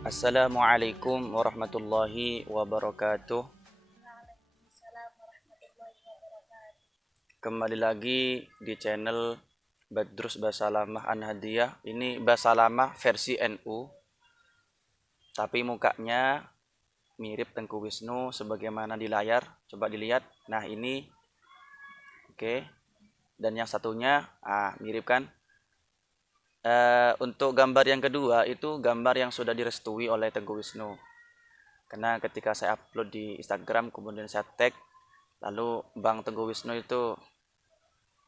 Assalamualaikum warahmatullahi wabarakatuh. Kembali lagi di channel Badrus Basalamah An-Hadiyah. Ini Basalamah versi NU, tapi mukanya mirip Tengku Wisnu sebagaimana di layar. Coba dilihat. Nah, ini oke. Dan yang satunya mirip kan? Untuk gambar yang kedua itu gambar yang sudah direstui oleh Tengku Wisnu. Karena ketika saya upload di Instagram kemudian saya tag, lalu Bang Tengku Wisnu itu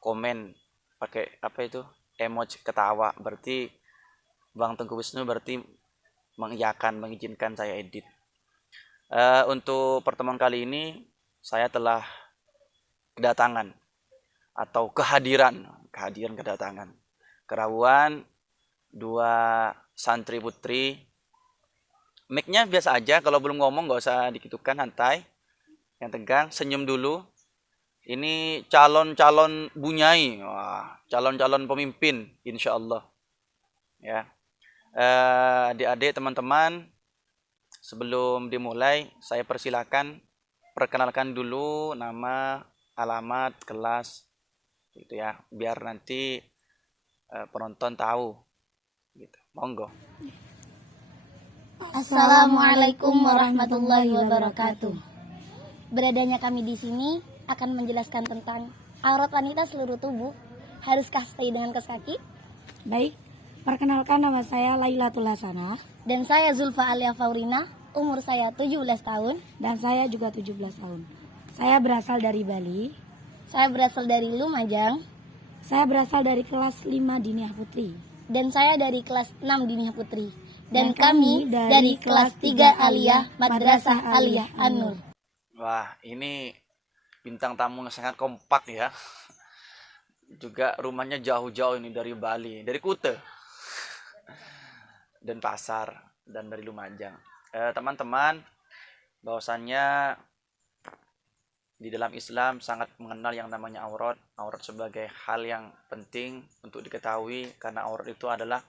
komen pakai apa itu emoji ketawa, berarti Bang Tengku Wisnu berarti mengizinkan saya edit. Untuk pertemuan kali ini saya telah kedatangan atau kedatangan kerawan dua santri putri. Mic-nya biasa aja, kalau belum ngomong nggak usah dikitukan, santai, yang tegang, senyum dulu. Ini calon-calon bunyai, calon-calon pemimpin, insya Allah. Ya, adik-adik, teman-teman, sebelum dimulai, saya persilakan perkenalkan dulu nama, alamat, kelas, gitu ya, biar nanti penonton tahu. Gitu. Monggo. Assalamualaikum warahmatullahi wabarakatuh. Beradanya kami di sini akan menjelaskan tentang aurat wanita seluruh tubuh. Haruskah stay dengan kaos kaki? Baik, perkenalkan nama saya Lailatul Hasanah. Dan saya Zulfa Alia Faurina, umur saya 17 tahun. Dan saya juga 17 tahun. Saya berasal dari Bali. Saya berasal dari Lumajang. Saya berasal dari kelas 5 Diniyah Putri. Dan saya dari kelas 6 Diniyah Putri. Dan kami dari kelas 3 Aliyah Madrasah Aliyah An-Nur. Wah, ini bintang tamu yang sangat kompak ya. Juga rumahnya jauh-jauh ini dari Bali, dari Kute, dan Pasar, dan dari Lumajang. Teman-teman, bahwasannya di dalam Islam sangat mengenal yang namanya aurat. Aurat sebagai hal yang penting untuk diketahui, karena aurat itu adalah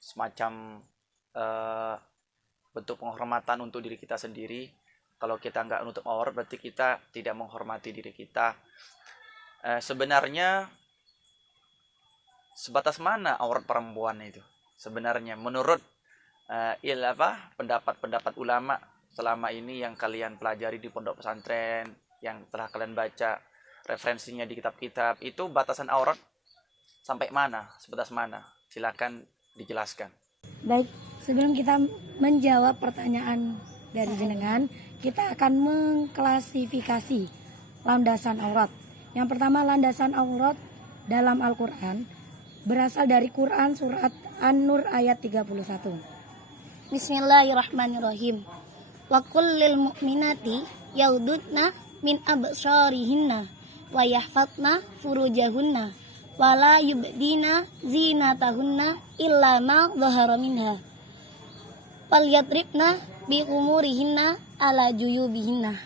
semacam bentuk penghormatan untuk diri kita sendiri. Kalau kita nggak nutup aurat, berarti kita tidak menghormati diri kita. Sebenarnya sebatas mana aurat perempuan itu? Sebenarnya menurut pendapat-pendapat ulama selama ini yang kalian pelajari di pondok pesantren, yang telah kalian baca referensinya di kitab-kitab, itu batasan aurat sampai mana? Sebatas mana? Silakan dijelaskan. Baik, sebelum kita menjawab pertanyaan dari jenengan, kita akan mengklasifikasi landasan aurat. Yang pertama, landasan aurat dalam Al-Quran berasal dari Quran surat An-Nur ayat 31. Bismillahirrahmanirrahim. Wa kullil mu'minati yaududna min absarihinna wa yahfatna furujahunna wa la yubdina zinatahunna illa ma dhahara minha wal yadribna bi umurihinna ala juyubihinna.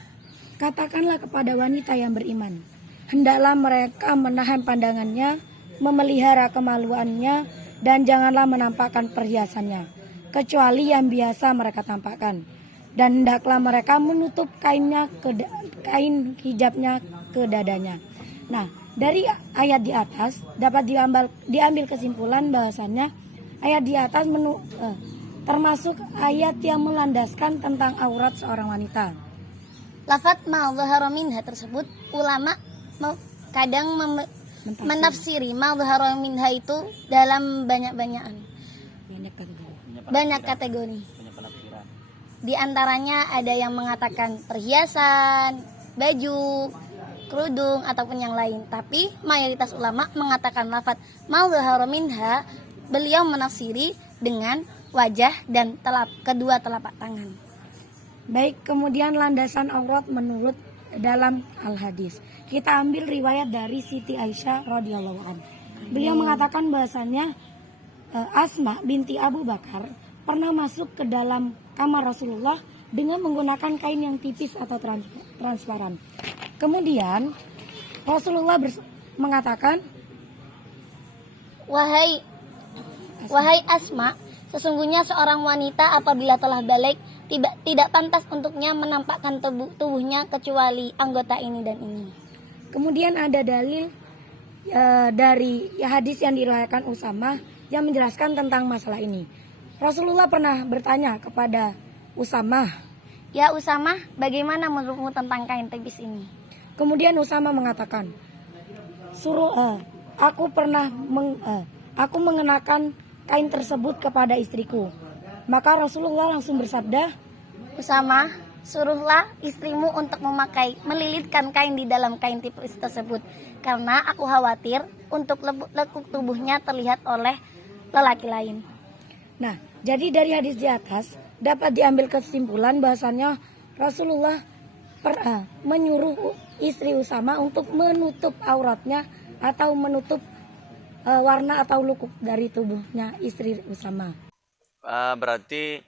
Katakanlah kepada wanita yang beriman, hendaklah mereka menahan pandangannya, memelihara kemaluannya, dan janganlah menampakkan perhiasannya, kecuali yang biasa mereka tampakkan. Dan hendaklah mereka menutup kain hijabnya ke dadanya. Nah, dari ayat di atas dapat diambil kesimpulan bahwasannya ayat di atas termasuk ayat yang melandaskan tentang aurat seorang wanita. Lafaz ma dhahara minha tersebut ulama kadang menafsiri ma dhahara minha itu dalam banyak kategori. Di antaranya ada yang mengatakan perhiasan, baju, kerudung ataupun yang lain. Tapi mayoritas ulama mengatakan lafaz ma dhahara minha, beliau menafsiri dengan wajah dan kedua telapak tangan. Baik, kemudian landasan aurat menurut dalam al-hadis. Kita ambil riwayat dari Siti Aisyah radhiyallahu anha. Beliau mengatakan bahwasannya Asma binti Abu Bakar pernah masuk ke dalam kamar Rasulullah dengan menggunakan kain yang tipis atau transparan. Kemudian Rasulullah mengatakan, Wahai Asma, Sesungguhnya seorang wanita apabila telah balik tidak pantas untuknya menampakkan tubuhnya kecuali anggota ini dan ini. Kemudian ada dalil dari hadis yang diriwayatkan Usamah yang menjelaskan tentang masalah ini. Rasulullah pernah bertanya kepada Usamah, "Ya Usamah, bagaimana menurutmu tentang kain tipis ini?" kemudian Usamah mengatakan, aku mengenakan kain tersebut kepada istriku. Maka Rasulullah langsung bersabda, "Usamah, suruhlah istrimu untuk melilitkan kain di dalam kain tipis tersebut, karena aku khawatir untuk lekuk tubuhnya terlihat oleh lelaki lain." Nah, jadi dari hadis di atas dapat diambil kesimpulan bahasanya Rasulullah menyuruh istri Usamah untuk menutup auratnya atau menutup warna atau lukuk dari tubuhnya istri Usamah. Berarti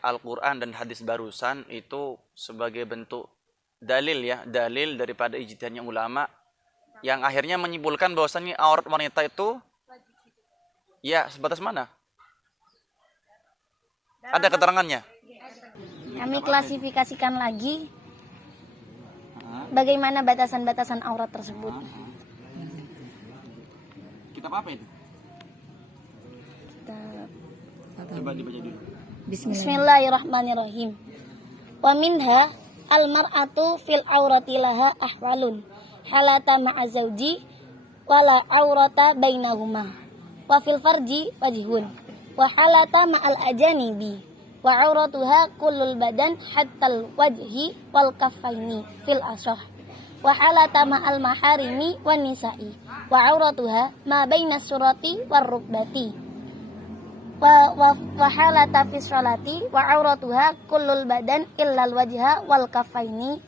Al-Quran dan hadis barusan itu sebagai bentuk dalil ya, dalil daripada ijtihadnya ulama yang akhirnya menyimpulkan bahwasannya aurat wanita itu ya sebatas mana? Ada keterangannya? Kami klasifikasikan lagi bagaimana batasan-batasan aurat tersebut. Kitab apa itu? Coba dibaca dulu. Bismillahirrahmanirrahim. Wa minha al-mar'atu fil aurati laha ahwalun halata ma'a zawji wala aurata bainahuma wa fil farji wajhun wa halata ma'al ajanibi wa auratuha kullul badan hattal wajhi wal kaffaini fil asah wa halata ma'al maharimi wan nisa'i wa auratuha ma bainas surati war rukbati wa halata fi sholati wa auratuha kullul badan illal wajha wal kaffaini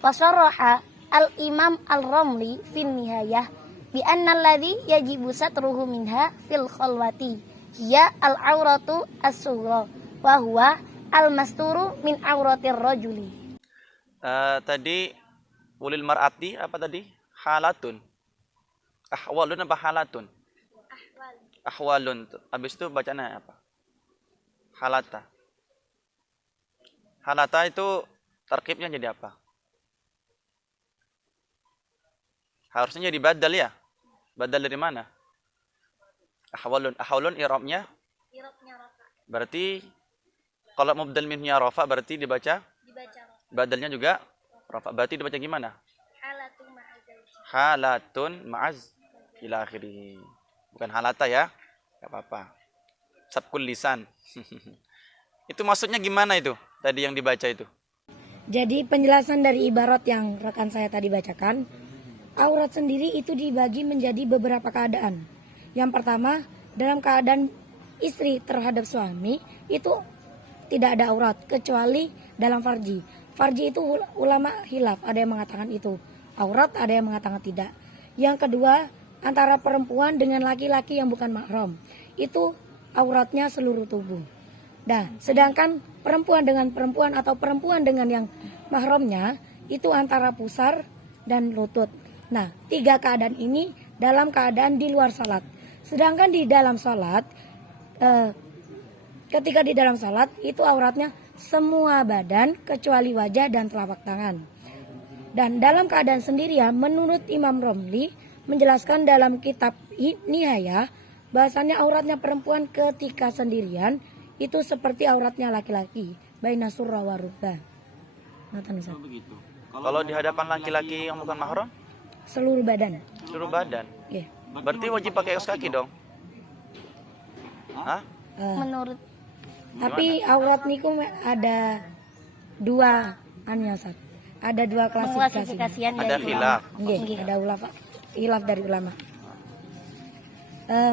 wa sharraha al imam al ramli fin nihayah bi anna alladhi yajibu satruhu minha fil khalwati ya al auratu as-sughra wa huwa al masturu min auratir rajuli. Tadi ulil mar'ati apa tadi? Halatun. Ahwalun apa halatun? Ahwalun. Habis itu bacanya apa? Halata. Halata itu tarkibnya jadi apa? Harusnya jadi badal ya? Badal dari mana? Ahwalun. Ahwalun i'rabnya? Berarti kalau mubdal minhunya rafa berarti dibaca? Badalnya juga rafa. Berarti dibaca gimana? Halatun ma'az ila akhirih. Bukan halata ya, gak apa-apa. Sabkul lisan. Itu maksudnya gimana itu? Tadi yang dibaca itu. Jadi penjelasan dari ibarat yang rekan saya tadi bacakan, aurat sendiri itu dibagi menjadi beberapa keadaan. Yang pertama, dalam keadaan istri terhadap suami itu tidak ada aurat kecuali dalam farji. Farji itu ulama khilaf, ada yang mengatakan itu aurat, ada yang mengatakan tidak. Yang kedua, antara perempuan dengan laki-laki yang bukan mahram, itu auratnya seluruh tubuh. Nah, sedangkan perempuan dengan perempuan atau perempuan dengan yang mahramnya itu antara pusar dan lutut. Nah, tiga keadaan ini dalam keadaan di luar salat. Sedangkan di dalam salat, ketika di dalam salat itu auratnya semua badan kecuali wajah dan telapak tangan. Dan dalam keadaan sendirian, menurut Imam Romli menjelaskan dalam kitab Nihayah bahasanya auratnya perempuan ketika sendirian itu seperti auratnya laki-laki, baina surra wa rukbah. Begitu. Kalau di hadapan laki-laki yang bukan mahram? Seluruh badan. Seluruh badan. Yeah. Berarti wajib pakai kaos kaki dong? Hah? Menurut Tapi aurat niku ada dua Sat. Ada dua klasifikasi. Ada khilaf. Ada ulama khilaf dari ulama.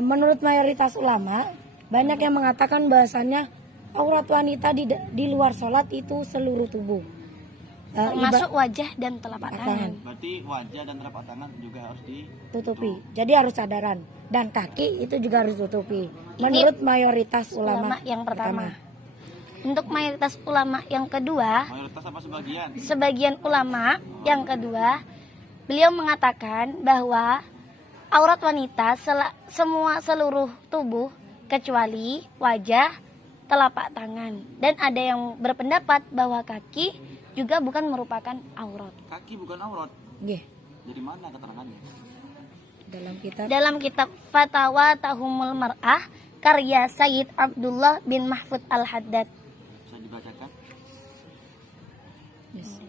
Menurut mayoritas ulama, banyak yang mengatakan bahasanya aurat wanita di luar sholat itu seluruh tubuh. termasuk wajah dan telapak tangan. Berarti wajah dan telapak tangan juga harus ditutupi. Jadi harus sadaran. Dan kaki itu juga harus ditutupi. Menurut mayoritas ulama yang pertama. Untuk mayoritas ulama yang kedua, mayoritas apa sebagian? Sebagian ulama yang kedua, beliau mengatakan bahwa aurat wanita semua seluruh tubuh kecuali wajah, telapak tangan. Dan ada yang berpendapat bahwa kaki juga bukan merupakan aurat. Kaki bukan aurat. Nggih. Dari mana keterangannya? Dalam kitab Fatawa Tahumul Mar'ah karya Sayyid Abdullah bin Mahfud Al-Haddad. Bisa dibacakan? Yes,